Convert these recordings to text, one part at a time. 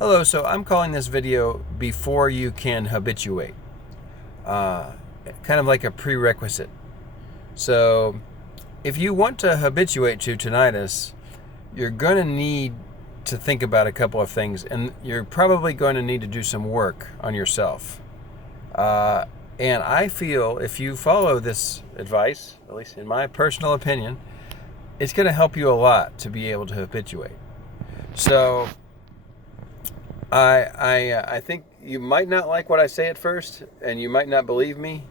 Hello, so I'm calling this video before you can habituate, kind of like a prerequisite. So if you want to habituate to tinnitus, you're going to need to think about a couple of things, and you're probably going to need to do some work on yourself. And I feel if you follow this advice, at least in my personal opinion, it's going to help you a lot to be able to habituate. So I think you might not like what I say at first, and you might not believe me,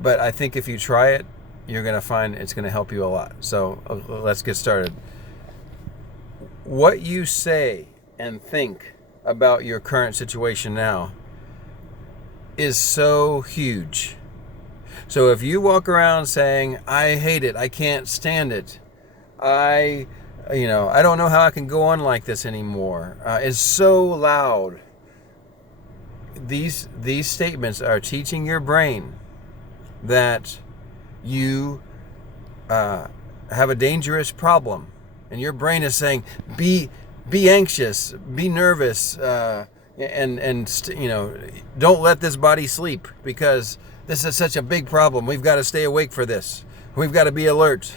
but I think if you try it, you're going to find it's going to help you a lot. So let's get started. What you say and think about your current situation now is so huge. So if you walk around saying, I hate it, I can't stand it, I don't know how I can go on like this anymore, is so loud. These statements are teaching your brain that you have a dangerous problem, and your brain is saying, be anxious, be nervous, don't let this body sleep because this is such a big problem. We've got to stay awake for this. We've got to be alert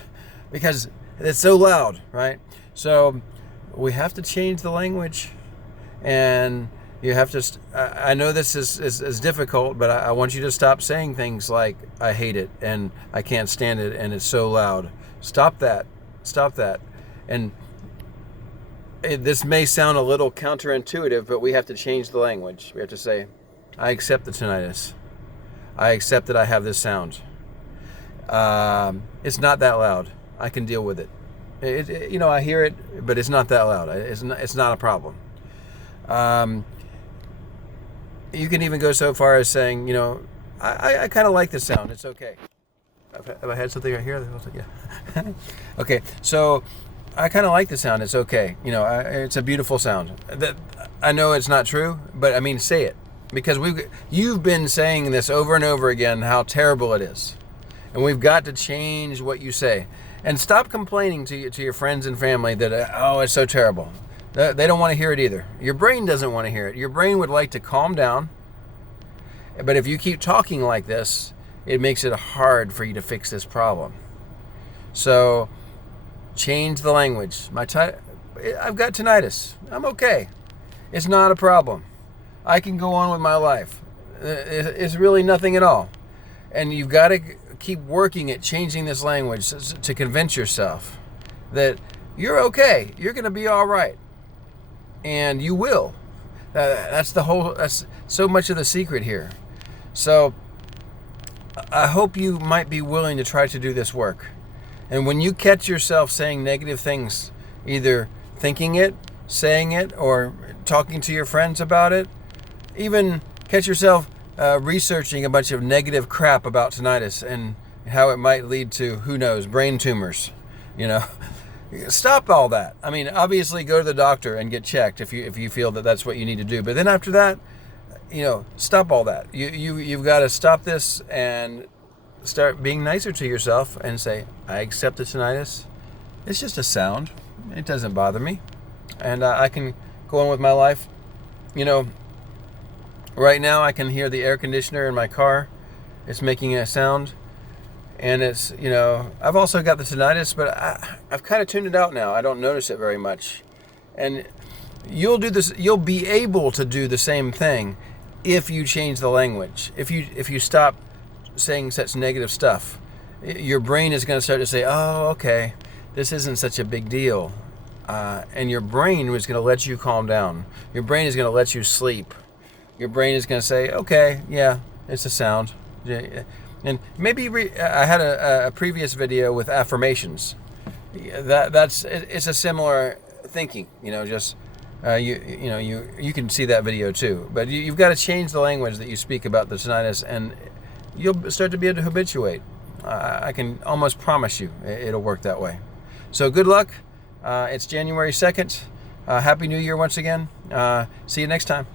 because it's so loud, right? So we have to change the language, and you have to. I know this is difficult, but I want you to stop saying things like "I hate it" and "I can't stand it" and "it's so loud." Stop that. Stop that. And this may sound a little counterintuitive, but we have to change the language. We have to say, "I accept the tinnitus. I accept that I have this sound. It's not that loud. I can deal with it. I hear it, but it's not that loud. It's not a problem." You can even go so far as saying, I kind of like this sound. It's okay. Have I had something right here? Yeah. Okay, so I kind of like the sound. It's okay. It's a beautiful sound. I know it's not true, but I mean, say it, because you've been saying this over and over again how terrible it is, and we've got to change what you say. And stop complaining to your friends and family that, it's so terrible. They don't want to hear it either. Your brain doesn't want to hear it. Your brain would like to calm down. But if you keep talking like this, it makes it hard for you to fix this problem. So change the language. I've got tinnitus. I'm okay. It's not a problem. I can go on with my life. It's really nothing at all. And you've got to keep working at changing this language to convince yourself that you're okay. You're going to be all right. And you will. That's so much of the secret here. So I hope you might be willing to try to do this work. And when you catch yourself saying negative things, either thinking it, saying it, or talking to your friends about it, even catch yourself researching a bunch of negative crap about tinnitus and how it might lead to, who knows, brain tumors. Stop all that. I mean, obviously go to the doctor and get checked if you feel that that's what you need to do. But then after that, stop all that. You've got to stop this and start being nicer to yourself and say, I accept the tinnitus. It's just a sound. It doesn't bother me. And I can go on with my life. Right now I can hear the air conditioner in my car. It's making a sound. And it's, I've also got the tinnitus, but I've kind of tuned it out now. I don't notice it very much. And you'll be able to do the same thing if you change the language. If you stop saying such negative stuff, your brain is going to start to say, oh, okay, this isn't such a big deal. And your brain is going to let you calm down. Your brain is going to let you sleep. Your brain is going to say, okay, yeah, it's a sound. And maybe I had a previous video with affirmations. It's a similar thinking. You can see that video too. But you've got to change the language that you speak about the tinnitus, and you'll start to be able to habituate. I can almost promise you it'll work that way. So good luck. It's January 2nd. Happy New Year once again. See you next time.